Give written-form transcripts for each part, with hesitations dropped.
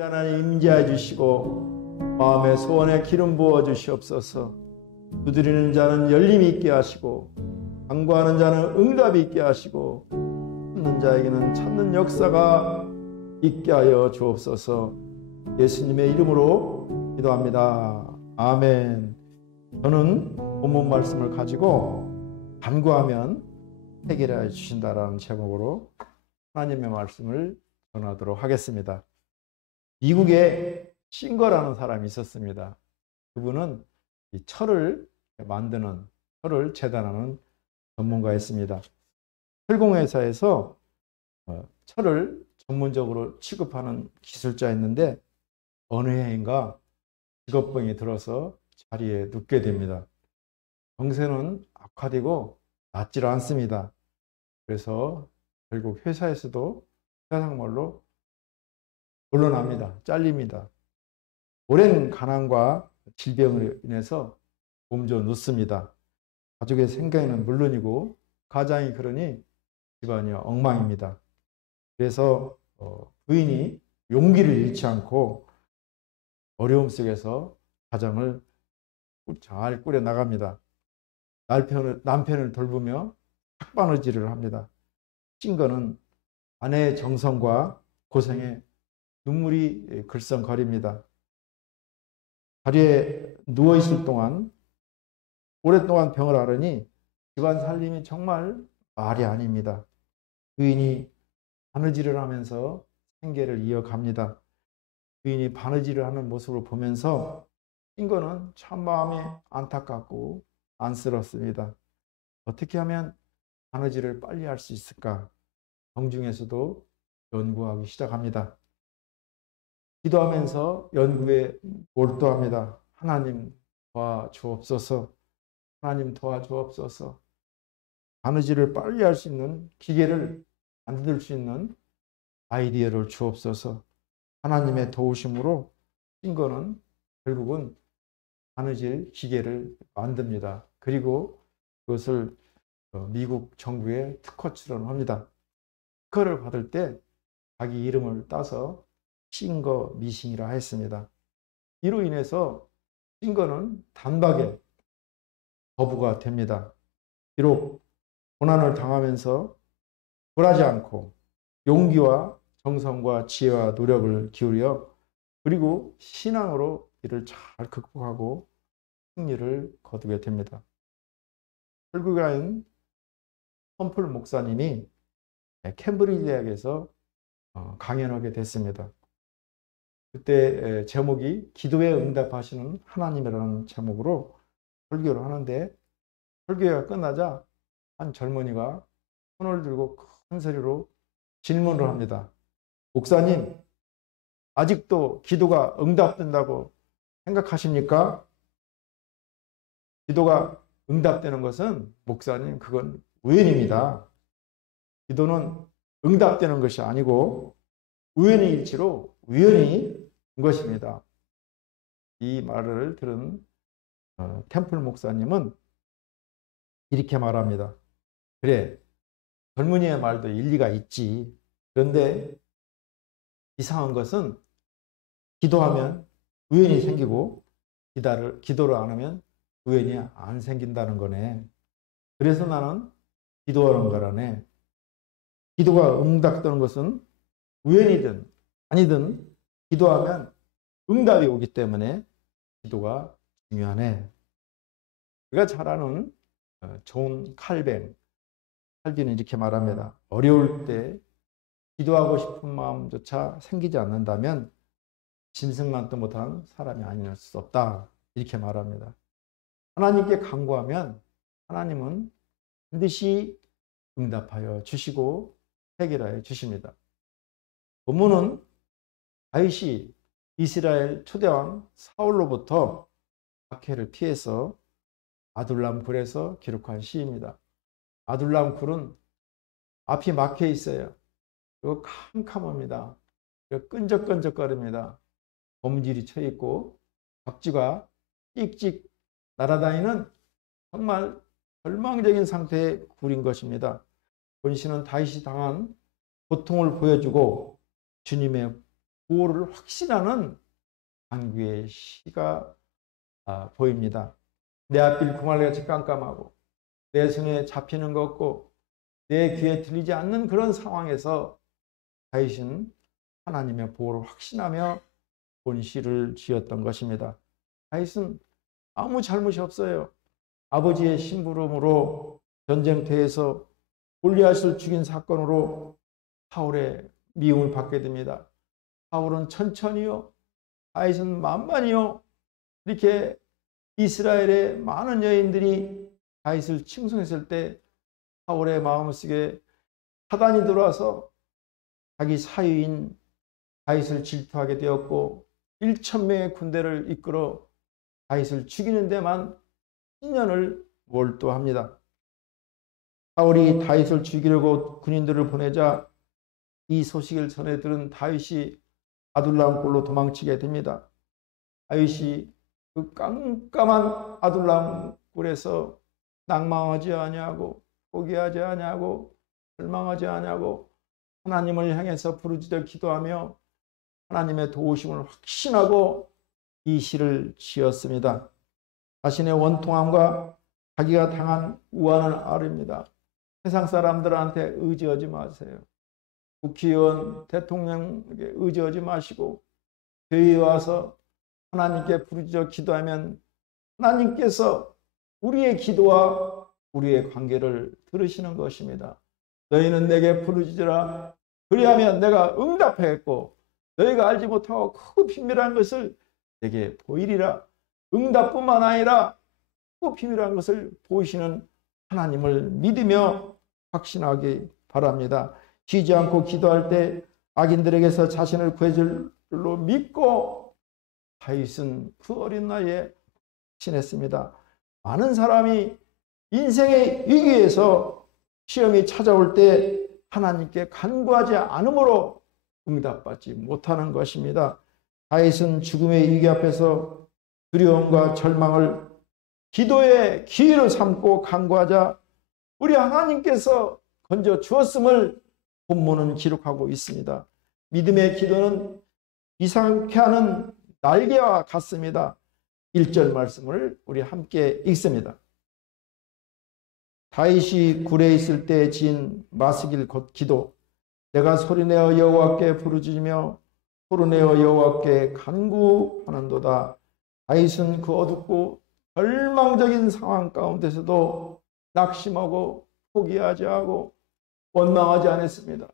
우리 하나님 임재해 주시고 마음의 소원에 기름 부어 주시옵소서. 두드리는 자는 열림이 있게 하시고 간구하는 자는 응답이 있게 하시고 찾는 자에게는 찾는 역사가 있게 하여 주옵소서. 예수님의 이름으로 기도합니다. 아멘. 저는 본문 말씀을 가지고 간구하면 해결해 주신다라는 제목으로 하나님의 말씀을 전하도록 하겠습니다. 미국에 싱거라는 사람이 있었습니다. 그분은 이 철을 만드는, 철을 재단하는 전문가였습니다. 철공회사에서 철을 전문적으로 취급하는 기술자였는데 어느 해인가 직업병이 들어서 자리에 눕게 됩니다. 병세는 악화되고 낫질 않습니다. 그래서 결국 회사에서도 세상말로 물러납니다. 잘립니다. 오랜 가난과 질병으로 인해서 몸져 눕습니다. 가족의 생계는 물론이고 가장이 그러니 집안이 엉망입니다. 그래서 부인이 용기를 잃지 않고 어려움 속에서 가정을 잘 꾸려 나갑니다. 남편을 돌보며 삭바느질을 합니다. 싱거는 아내의 정성과 고생에 눈물이 글썽거립니다. 자리에 누워있을 동안 오랫동안 병을 앓으니 집안 살림이 정말 말이 아닙니다. 부인이 바느질을 하면서 생계를 이어갑니다. 부인이 바느질을 하는 모습을 보면서 싱거는 참 마음이 안타깝고 안쓰럽습니다. 어떻게 하면 바느질을 빨리 할 수 있을까? 정중에서도 연구하기 시작합니다. 기도하면서 연구에 몰두합니다. 하나님 도와주옵소서. 하나님 도와주옵소서. 바느질을 빨리 할 수 있는 기계를 만들 수 있는 아이디어를 주옵소서. 하나님의 도우심으로 싱거는 결국은 바느질 기계를 만듭니다. 그리고 그것을 미국 정부에 특허 출원합니다. 특허를 받을 때 자기 이름을 따서 싱거 미싱이라 했습니다. 이로 인해서 싱거는 단박에 거부가 됩니다. 비록 고난을 당하면서 굴하지 않고 용기와 정성과 지혜와 노력을 기울여 그리고 신앙으로 이를 잘 극복하고 승리를 거두게 됩니다. 설교가인 톰플 목사님이 캠브리지 대학에서 강연하게 됐습니다. 그때 제목이 기도에 응답하시는 하나님이라는 제목으로 설교를 하는데 설교가 끝나자 한 젊은이가 손을 들고 큰 소리로 질문을 합니다. 목사님, 아직도 기도가 응답된다고 생각하십니까? 기도가 응답되는 것은 목사님 그건 우연입니다. 기도는 응답되는 것이 아니고 우연의 일치로 우연히 된 것입니다. 이 말을 들은 템플 목사님은 이렇게 말합니다. 그래, 젊은이의 말도 일리가 있지. 그런데 이상한 것은 기도하면 우연이 생기고 기도를 안 하면 우연이 안 생긴다는 거네. 그래서 나는 기도하는 거라네. 기도가 응답되는 것은 우연이든 아니든 기도하면 응답이 오기 때문에 기도가 중요하네. 우리가 잘 아는 존 칼빈은 이렇게 말합니다. 어려울 때 기도하고 싶은 마음조차 생기지 않는다면 짐승만도 못한 사람이 아닐 수 없다. 이렇게 말합니다. 하나님께 간구하면 하나님은 반드시 응답하여 주시고 해결하여 주십니다. 본문은 다윗이 이스라엘 초대왕 사울로부터 박해를 피해서 아둘람 굴에서 기록한 시입니다. 아둘람 굴은 앞이 막혀 있어요. 그리고 캄캄합니다. 그리고 끈적끈적거립니다. 검질이 쳐 있고 박쥐가 찍찍 날아다니는 정말 절망적인 상태의 굴인 것입니다. 본시는 다윗이 당한 고통을 보여주고 주님의 보호를 확신하는 간구의 시가 보입니다. 내 앞길 구말같이 깜깜하고 내 손에 잡히는 것 없고 내 귀에 들리지 않는 그런 상황에서 다윗은 하나님의 보호를 확신하며 본 시를 지었던 것입니다. 다윗은 아무 잘못이 없어요. 아버지의 심부름으로 전쟁터에서 골리앗을 죽인 사건으로 사울의 미움을 받게 됩니다. 사울은 천천히요, 다윗은 만만히요, 이렇게 이스라엘의 많은 여인들이 다윗을 칭송했을 때 사울의 마음속에 사단이 들어와서 자기 사위인 다윗을 질투하게 되었고 1,000명의 군대를 이끌어 다윗을 죽이는 데만 10년을 몰두합니다. 사울이 다윗을 죽이려고 군인들을 보내자 이 소식을 전해 들은 다윗이 아둘람 굴로 도망치게 됩니다. 다윗이 그 깜깜한 아둘람 굴에서 낭망하지 아니하고 포기하지 아니하고 절망하지 아니하고 하나님을 향해서 부르짖어 기도하며 하나님의 도우심을 확신하고 이 시를 지었습니다. 자신의 원통함과 자기가 당한 우환을 아릅니다. 세상 사람들한테 의지하지 마세요. 국회의원, 대통령에게 의지하지 마시고 교회에 와서 하나님께 부르짖어 기도하면 하나님께서 우리의 기도와 우리의 관계를 들으시는 것입니다. 너희는 내게 부르짖으라. 그리하면 내가 응답하겠고 너희가 알지 못하고 크고 비밀한 것을 내게 보이리라. 응답뿐만 아니라 크고 비밀한 것을 보이시는 하나님을 믿으며 확신하기 바랍니다. 쉬지 않고 기도할 때 악인들에게서 자신을 구해줄 줄로 믿고 다윗은 그 어린 나이에 확신했습니다. 많은 사람이 인생의 위기에서 시험이 찾아올 때 하나님께 간구하지 않으므로 응답받지 못하는 것입니다. 다윗은 죽음의 위기 앞에서 두려움과 절망을 기도의 기회로 삼고 간구하자 우리 하나님께서 건져 주었음을 본문은 기록하고 있습니다. 믿음의 기도는 이상케 하는 날개와 같습니다. 1절 말씀을 우리 함께 읽습니다. 다윗이 굴에 있을 때 지은 마스길 곧 기도. 내가 소리내어 여호와께 부르짖으며 소리내어 여호와께 간구하는도다. 다윗은 그 어둡고 절망적인 상황 가운데서도 낙심하고 포기하지 않고 원망하지 않았습니다.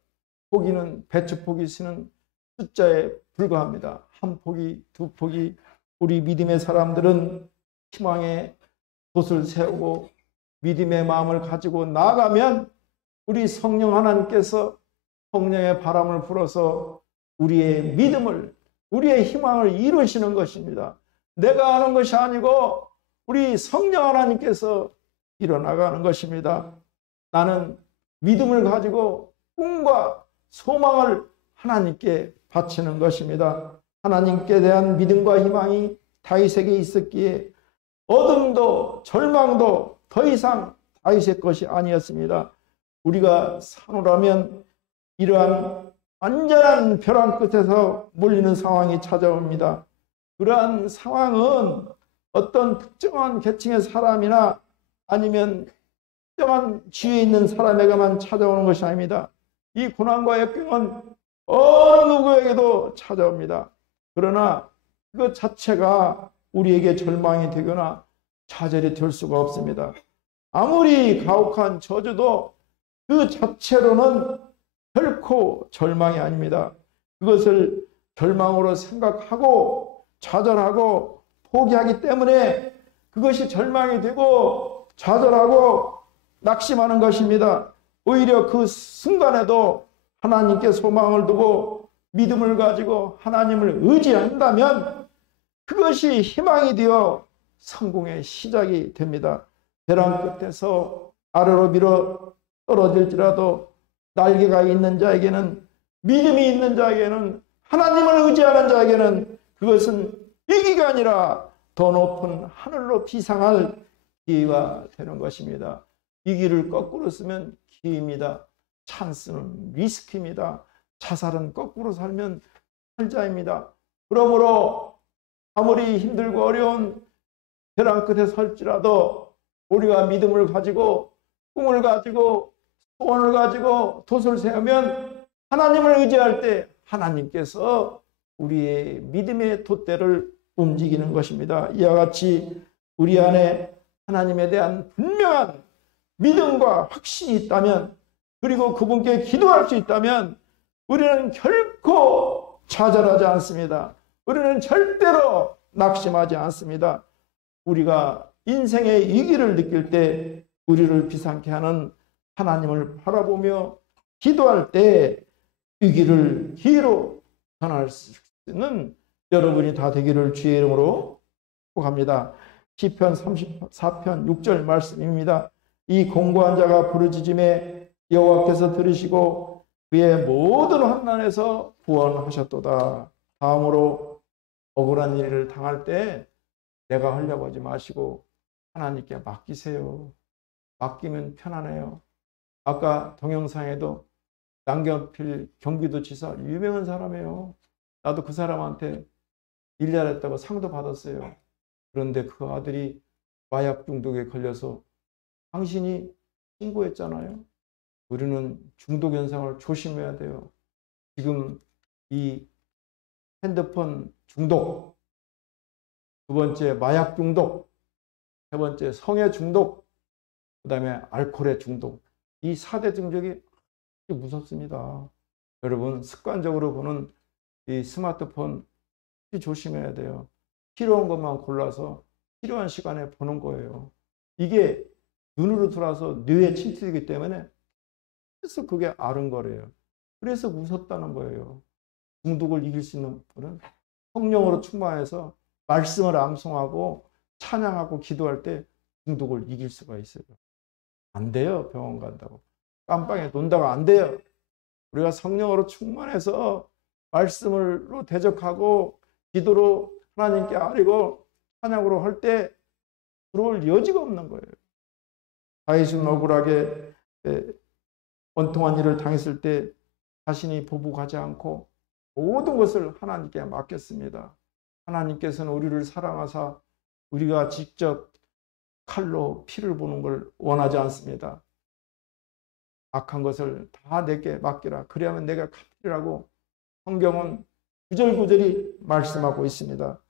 포기는 배추포기 쓰는 숫자에 불과합니다. 한 포기, 두 포기. 우리 믿음의 사람들은 희망의 돛을 세우고 믿음의 마음을 가지고 나아가면 우리 성령 하나님께서 성령의 바람을 불어서 우리의 믿음을, 우리의 희망을 이루시는 것입니다. 내가 하는 것이 아니고 우리 성령 하나님께서 일어나가는 것입니다. 나는 믿음을 가지고 꿈과 소망을 하나님께 바치는 것입니다. 하나님께 대한 믿음과 희망이 다윗에게 있었기에 어둠도 절망도 더 이상 다윗의 것이 아니었습니다. 우리가 산후라면 이러한 완전한 벼랑 끝에서 몰리는 상황이 찾아옵니다. 그러한 상황은 어떤 특정한 계층의 사람이나 아니면 특정한 지위에 있는 사람에게만 찾아오는 것이 아닙니다. 이 고난과 역경은 어느 누구에게도 찾아옵니다. 그러나 그 자체가 우리에게 절망이 되거나 좌절이 될 수가 없습니다. 아무리 가혹한 저주도 그 자체로는 결코 절망이 아닙니다. 그것을 절망으로 생각하고 좌절하고 포기하기 때문에 그것이 절망이 되고 좌절하고 낙심하는 것입니다. 오히려 그 순간에도 하나님께 소망을 두고 믿음을 가지고 하나님을 의지한다면 그것이 희망이 되어 성공의 시작이 됩니다. 벼랑 끝에서 아래로 밀어 떨어질지라도 날개가 있는 자에게는, 믿음이 있는 자에게는, 하나님을 의지하는 자에게는 그것은 위기가 아니라 더 높은 하늘로 비상할 기회가 되는 것입니다. 위기를 거꾸로 쓰면 기회입니다. 찬스는 리스크입니다. 자살은 거꾸로 살면 살자입니다. 그러므로 아무리 힘들고 어려운 벼랑 끝에 설지라도 우리가 믿음을 가지고 꿈을 가지고 소원을 가지고 돛을 세우면 하나님을 의지할 때 하나님께서 우리의 믿음의 돛대를 움직이는 것입니다. 이와 같이 우리 안에 하나님에 대한 분명한 믿음과 확신이 있다면, 그리고 그분께 기도할 수 있다면 우리는 결코 좌절하지 않습니다. 우리는 절대로 낙심하지 않습니다. 우리가 인생의 위기를 느낄 때 우리를 비상케 하는 하나님을 바라보며 기도할 때 위기를 기회로 전할 수 있는 여러분이 다 되기를 주의 이름으로 축복합니다. 시편 34편 6절 말씀입니다. 이 공고한 자가 부르짖음에 여호와께서 들으시고 그의 모든 환난에서 구원하셨도다. 다음으로 억울한 일을 당할 때 내가 하려고 하지 마시고 하나님께 맡기세요. 맡기면 편안해요. 아까 동영상에도 남경필 경기도지사 유명한 사람이에요. 나도 그 사람한테 일 잘했다고 상도 받았어요. 그런데 그 아들이 마약 중독에 걸려서 당신이 신고했잖아요. 우리는 중독 현상을 조심해야 돼요. 지금 이 핸드폰 중독, 두 번째 마약 중독, 세 번째 성애 중독, 그 다음에 알코올의 중독. 이 4대 중독이 아주 무섭습니다. 여러분 습관적으로 보는 이 스마트폰 조심해야 돼요. 필요한 것만 골라서 필요한 시간에 보는 거예요. 이게 눈으로 들어와서 뇌에 침투되기 때문에 그래서 그게 앓은 거래요. 그래서 무섭다는 거예요. 중독을 이길 수 있는 분은 성령으로 충만해서 말씀을 암송하고 찬양하고 기도할 때 중독을 이길 수가 있어요. 안 돼요. 병원 간다고. 깜빵에 논다고 안 돼요. 우리가 성령으로 충만해서 말씀으로 대적하고 기도로 하나님께 아뢰고 찬양으로 할 때 들어올 여지가 없는 거예요. 다윗은 억울하게 원통한 일을 당했을 때 자신이 보복하지 않고 모든 것을 하나님께 맡겼습니다. 하나님께서는 우리를 사랑하사 우리가 직접 칼로 피를 보는 걸 원하지 않습니다. 악한 것을 다 내게 맡기라. 그래야만 내가 갚으리라고 성경은 구절구절이 말씀하고 있습니다.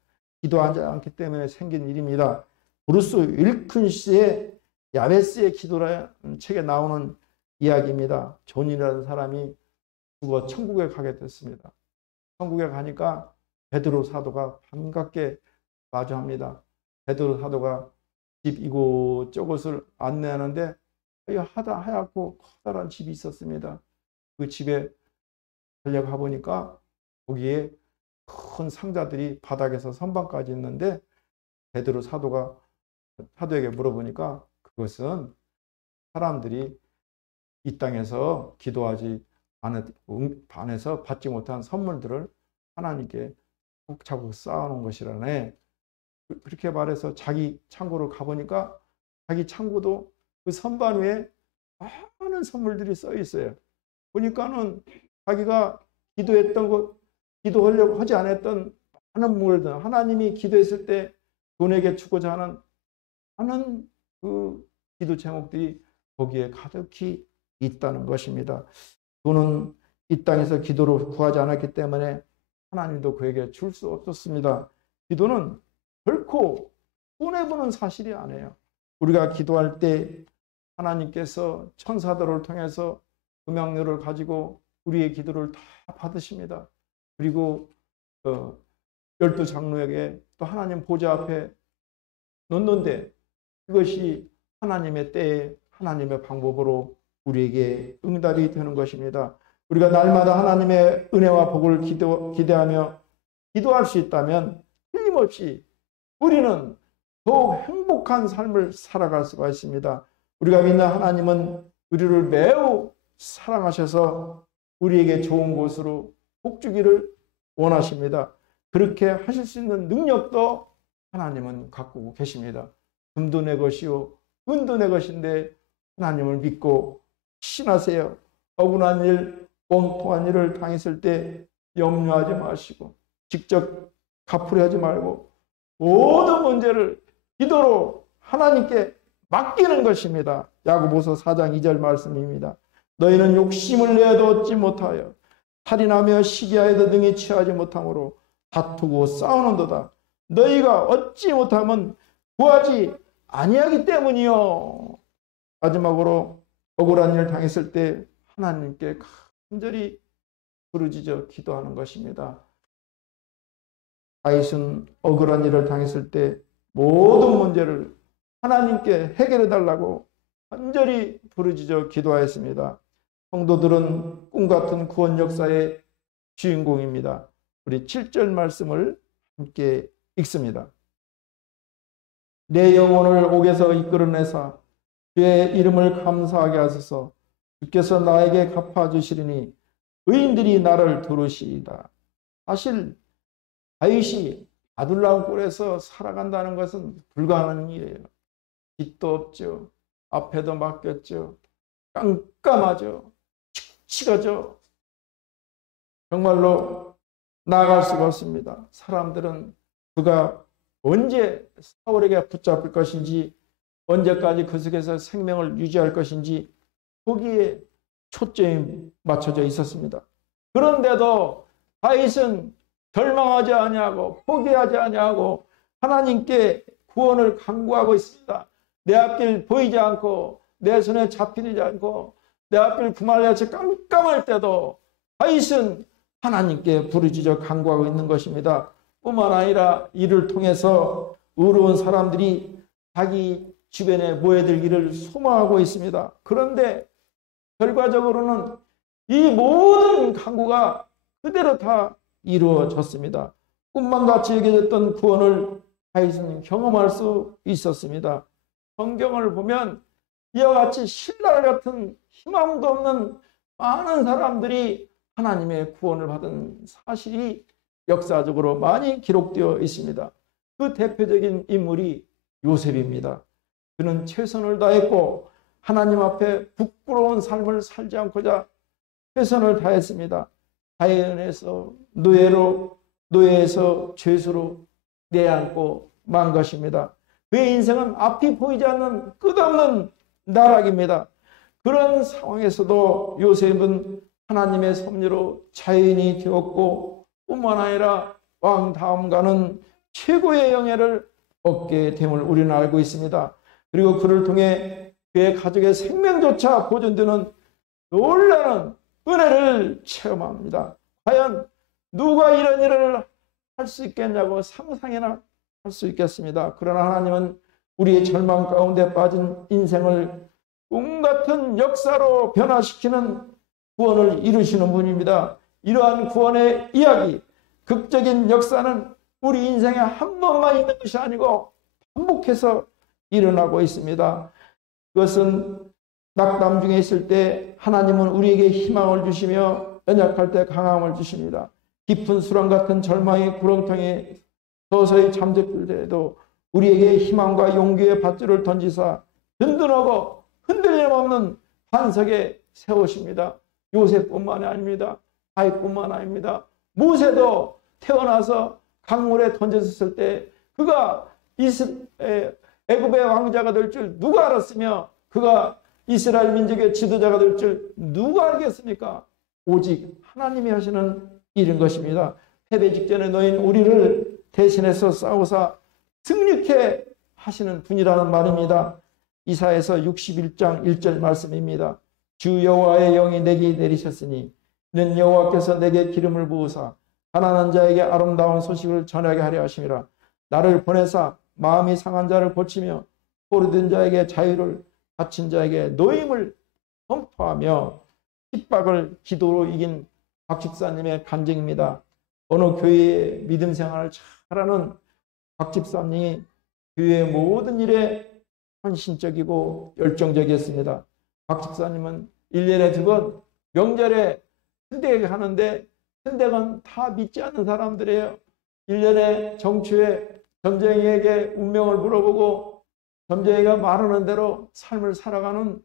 기도하지 않기 때문에 생긴 일입니다. 브루스 윌킨스의 야베스의 기도라는 책에 나오는 이야기입니다. 존이라는 사람이 죽어 천국에 가게 됐습니다. 천국에 가니까 베드로 사도가 반갑게 마주합니다. 베드로 사도가 집 이곳저곳을 안내하는데 하얗고 커다란 집이 있었습니다. 그 집에 달려가 보니까 거기에 큰 상자들이 바닥에서 선반까지 있는데 베드로 사도가 사도에게 물어보니까 그것은 사람들이 이 땅에서 기도하지 안에서 받지 못한 선물들을 하나님께 차곡차곡 쌓아놓은 것이라네. 그렇게 말해서 자기 창고를 가보니까 자기 창고도 그 선반 위에 많은 선물들이 써 있어요. 보니까는 자기가 기도했던 것, 기도하려고 하지 않았던 많은 물들, 하나님이 기도했을 때 돈에게 주고자 하는 많은 그 기도 제목들이 거기에 가득히 있다는 것입니다. 돈은 이 땅에서 기도로 구하지 않았기 때문에 하나님도 그에게 줄 수 없었습니다. 기도는 결코 손해보는 사실이 아니에요. 우리가 기도할 때 하나님께서 천사들을 통해서 음향료를 가지고 우리의 기도를 다 받으십니다. 그리고 12장로에게 또 하나님 보좌 앞에 놓는데 그것이 하나님의 때에 하나님의 방법으로 우리에게 응답이 되는 것입니다. 우리가 날마다 하나님의 은혜와 복을 기대하며 기도할 수 있다면 틀림없이 우리는 더욱 행복한 삶을 살아갈 수가 있습니다. 우리가 믿는 하나님은 우리를 매우 사랑하셔서 우리에게 좋은 곳으로 복 주기를 원하십니다. 그렇게 하실 수 있는 능력도 하나님은 갖고 계십니다. 금도 내 것이요 은도 내 것인데 하나님을 믿고 신하세요. 억울한 일, 원통한 일을 당했을 때 염려하지 마시고 직접 갚으려 하지 말고 모든 문제를 기도로 하나님께 맡기는 것입니다. 야고보서 4장 2절 말씀입니다. 너희는 욕심을 내어도 얻지 못하여 살인하며 시기하여도 능히 취하지 못함으로 다투고 싸우는도다. 너희가 얻지 못하면 구하지 아니하기 때문이요. 마지막으로 억울한 일을 당했을 때 하나님께 간절히 부르짖어 기도하는 것입니다. 다윗은 억울한 일을 당했을 때 모든 문제를 하나님께 해결해 달라고 간절히 부르짖어 기도하였습니다. 성도들은 꿈같은 구원 역사의 주인공입니다. 우리 7절 말씀을 함께 읽습니다. 내 영혼을 옥에서 이끌어내사 주의 이름을 감사하게 하소서. 주께서 나에게 갚아주시리니 의인들이 나를 들으시이다. 사실 다윗이 아둘람 굴에서 살아간다는 것은 불가능한 일이에요. 빛도 없죠. 앞에도 막혔죠. 깜깜하죠. 칙칙하죠. 정말로 나아갈 수가 없습니다. 사람들은 그가 언제 사울에게 붙잡힐 것인지, 언제까지 그 속에서 생명을 유지할 것인지 거기에 초점이 맞춰져 있었습니다. 그런데도 다윗은 절망하지 아니하고 포기하지 아니하고 하나님께 구원을 간구하고 있습니다. 내 앞길 보이지 않고 내 손에 잡히지 않고 내 앞길 구말같이 깜깜할 때도 다윗은 하나님께 부르짖어 간구하고 있는 것입니다. 뿐만 아니라 이를 통해서 의로운 사람들이 자기 주변에 모여들기를 소망하고 있습니다. 그런데 결과적으로는 이 모든 간구가 그대로 다 이루어졌습니다. 꿈만 같이 여겨졌던 구원을 다윗은 경험할 수 있었습니다. 성경을 보면 이와 같이 신라 같은 희망도 없는 많은 사람들이 하나님의 구원을 받은 사실이 역사적으로 많이 기록되어 있습니다. 그 대표적인 인물이 요셉입니다. 그는 최선을 다했고 하나님 앞에 부끄러운 삶을 살지 않고자 최선을 다했습니다. 자연에서 노예에서 죄수로 내안고 만 것입니다. 그의 인생은 앞이 보이지 않는 끝없는 나락입니다. 그런 상황에서도 요셉은 하나님의 섭리로 자연이 되었고 뿐만 아니라 왕 다음과는 최고의 영예를 얻게 됨을 우리는 알고 있습니다. 그리고 그를 통해 그의 가족의 생명조차 보존되는 놀라운 은혜를 체험합니다. 과연 누가 이런 일을 할 수 있겠냐고 상상이나 할 수 있겠습니다. 그러나 하나님은 우리의 절망 가운데 빠진 인생을 꿈 같은 역사로 변화시키는 구원을 이루시는 분입니다. 이러한 구원의 이야기, 극적인 역사는 우리 인생에 한 번만 있는 것이 아니고 반복해서 일어나고 있습니다. 그것은 낙담 중에 있을 때 하나님은 우리에게 희망을 주시며 연약할 때 강함을 주십니다. 깊은 수렁 같은 절망의 구렁텅이에 서서히 잠들 때에도 우리에게 희망과 용기의 밧줄을 던지사 든든하고 흔들림 없는 반석에 세우십니다. 요셉뿐만 아닙니다. 다윗뿐만 아닙니다. 모세도 태어나서 강물에 던졌을 때 그가 애굽의 왕자가 될 줄 누가 알았으며 그가 이스라엘 민족의 지도자가 될 줄 누가 알겠습니까? 오직 하나님이 하시는 일인 것입니다. 패배 직전에 놓인 우리를 대신해서 싸우사 승리케 하시는 분이라는 말입니다. 이사야서 61장 1절 말씀입니다. 주 여호와의 영이 내게 내리셨으니 이는 여호와께서 내게 기름을 부으사 가난한 자에게 아름다운 소식을 전하게 하려 하심이라. 나를 보내사 마음이 상한 자를 고치며 포로된 자에게 자유를, 갇힌 자에게 노임을 선포하며 핍박을 기도로 이긴 박 집사님의 간증입니다. 어느 교회의 믿음 생활을 잘하는 박 집사님이 교회의 모든 일에 헌신적이고 열정적이었습니다. 박 집사님은 1년에 2번 명절에 선대회를 하는데 선대는 다 믿지 않는 사람들이에요. 1년에 정초에 점쟁이에게 운명을 물어보고 점쟁이가 말하는 대로 삶을 살아가는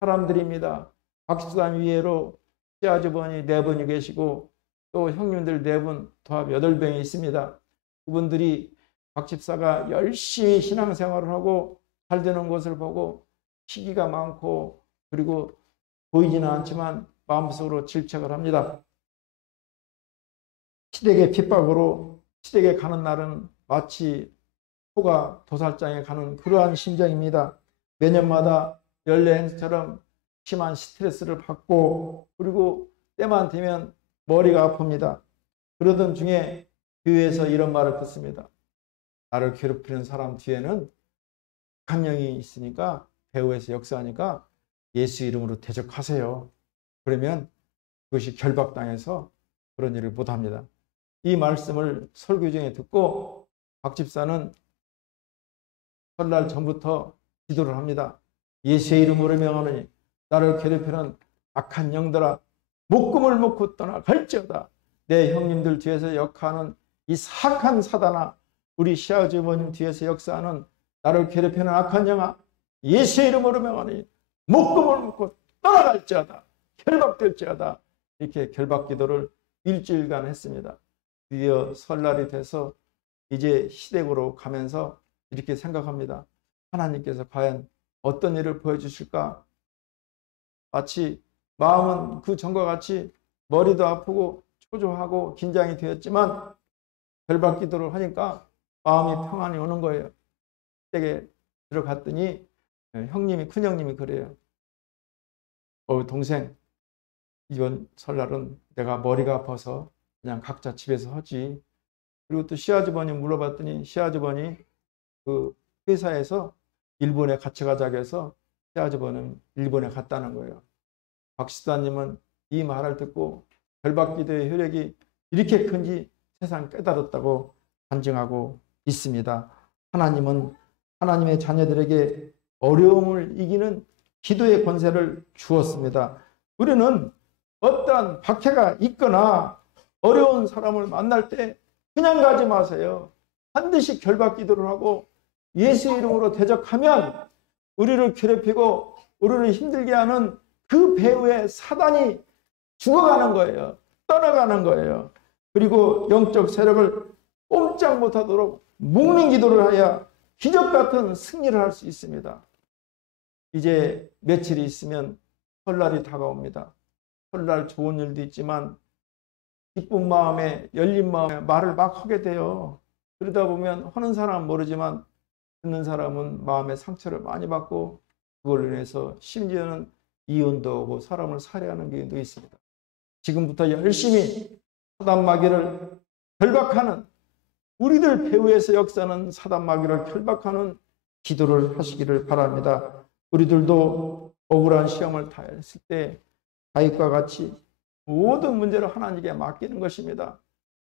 사람들입니다. 박 집사님 위에로 시아주버니 4분이 계시고 또 형님들 4분, 도합 8명이 있습니다. 그분들이 박 집사가 열심히 신앙생활을 하고 잘 되는 것을 보고 시기가 많고 그리고 보이지는 않지만 마음속으로 질책을 합니다. 시댁의 핍박으로 시댁에 가는 날은 마치 소가 도살장에 가는 그러한 심정입니다. 매년마다 연례행처럼 심한 스트레스를 받고 그리고 때만 되면 머리가 아픕니다. 그러던 중에 교회에서 이런 말을 듣습니다. 나를 괴롭히는 사람 뒤에는 한 명이 있으니까 배후에서 역사하니까 예수 이름으로 대적하세요. 그러면 그것이 결박당해서 그런 일을 못합니다. 이 말씀을 설교 중에 듣고 박 집사는 설날 전부터 기도를 합니다. 예수의 이름으로 명하노니 나를 괴롭히는 악한 영들아 목금을 먹고 떠나갈지어다. 내 형님들 뒤에서 역하는 이 사악한 사단아, 우리 시아주머님 뒤에서 역사하는 나를 괴롭히는 악한 영아, 예수의 이름으로 명하노니 목금을 먹고 떠나갈지어다. 결박될지어다. 이렇게 결박 기도를 일주일간 했습니다. 드디어 설날이 돼서 이제 시댁으로 가면서 이렇게 생각합니다. 하나님께서 과연 어떤 일을 보여주실까? 마치 마음은 그 전과 같이 머리도 아프고 초조하고 긴장이 되었지만 결박 기도를 하니까 마음이 평안이 오는 거예요. 시댁에 들어갔더니 형님이, 큰형님이 그래요. 동생, 이번 설날은 내가 머리가 아파서 그냥 각자 집에서 하지. 그리고 또 시아주버니 물어봤더니 시아주버니 그 회사에서 일본에 같이 가자고 해서 시아주버는 일본에 갔다는 거예요. 박 집사님은 이 말을 듣고 결박기도의 효력이 이렇게 큰지 세상 깨달았다고 간증하고 있습니다. 하나님은 하나님의 자녀들에게 어려움을 이기는 기도의 권세를 주었습니다. 우리는 어떠한 박해가 있거나 어려운 사람을 만날 때 그냥 가지 마세요. 반드시 결박 기도를 하고 예수 이름으로 대적하면 우리를 괴롭히고 우리를 힘들게 하는 그 배후에 사단이 죽어가는 거예요. 떠나가는 거예요. 그리고 영적 세력을 꼼짝 못하도록 묵는 기도를 해야 기적 같은 승리를 할 수 있습니다. 이제 며칠이 있으면 설날이 다가옵니다. 설날 좋은 일도 있지만 기쁜 마음에 열린 마음에 말을 막 하게 돼요. 그러다 보면 하는 사람은 모르지만 듣는 사람은 마음의 상처를 많이 받고 그걸로 인해서 심지어는 이혼도 오고 사람을 살해하는 경우도 있습니다. 지금부터 열심히 사단 마귀를 결박하는, 우리들 배후에서 역사하는 사단 마귀를 결박하는 기도를 하시기를 바랍니다. 우리들도 억울한 시험을 당했을 때 다윗과 같이 모든 문제를 하나님께 맡기는 것입니다.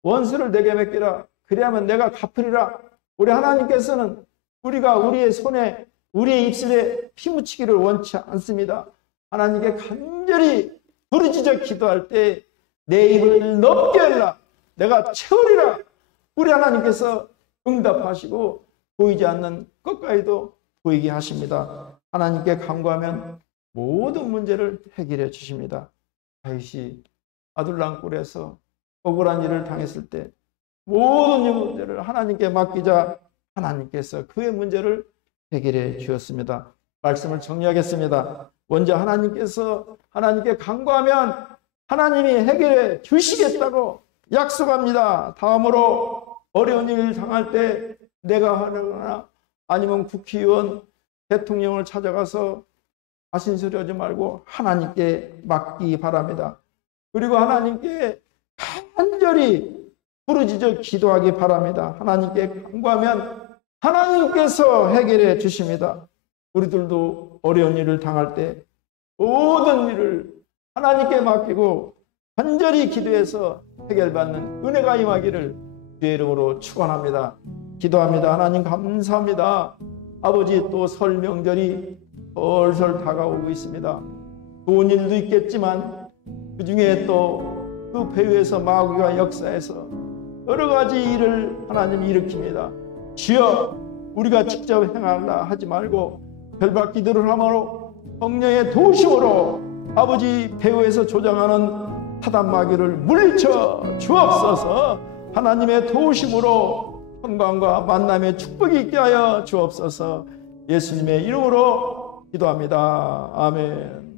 원수를 내게 맡기라. 그래야만 내가 갚으리라. 우리 하나님께서는 우리가 우리의 손에 우리의 입술에 피 묻히기를 원치 않습니다. 하나님께 간절히 부르짖어 기도할 때 내 입을 넓게 열라. 내가 채우리라. 우리 하나님께서 응답하시고 보이지 않는 것까지도 보이게 하십니다. 하나님께 간구하면 모든 문제를 해결해 주십니다. 다윗이 아둘람굴에서 억울한 일을 당했을 때 모든 문제를 하나님께 맡기자 하나님께서 그의 문제를 해결해 주었습니다. 말씀을 정리하겠습니다. 먼저 하나님께 간구하면 하나님이 해결해 주시겠다고 약속합니다. 다음으로 어려운 일을 당할 때 내가 하거나 아니면 국회의원, 대통령을 찾아가서 하신소리 하지 말고 하나님께 맡기기 바랍니다. 그리고 하나님께 간절히 부르짖어 기도하기 바랍니다. 하나님께 간구하면 하나님께서 해결해 주십니다. 우리들도 어려운 일을 당할 때 모든 일을 하나님께 맡기고 간절히 기도해서 해결받는 은혜가 임하기를 주의 이름으로 축원합니다. 기도합니다. 하나님 감사합니다. 아버지, 또 설 명절이 설설 다가오고 있습니다. 좋은 일도 있겠지만 그 중에 또 그 배후에서 마귀가 역사해서 여러 가지 일을 하나님 일으킵니다. 주여, 우리가 직접 행하려 하지 말고 결박 기도를 함으로 성령의 도심으로 아버지 배후에서 조장하는 사단 마귀를 물리쳐 주옵소서. 하나님의 도우심으로 건강과 만남의 축복이 있게 하여 주옵소서. 예수님의 이름으로 기도합니다. 아멘.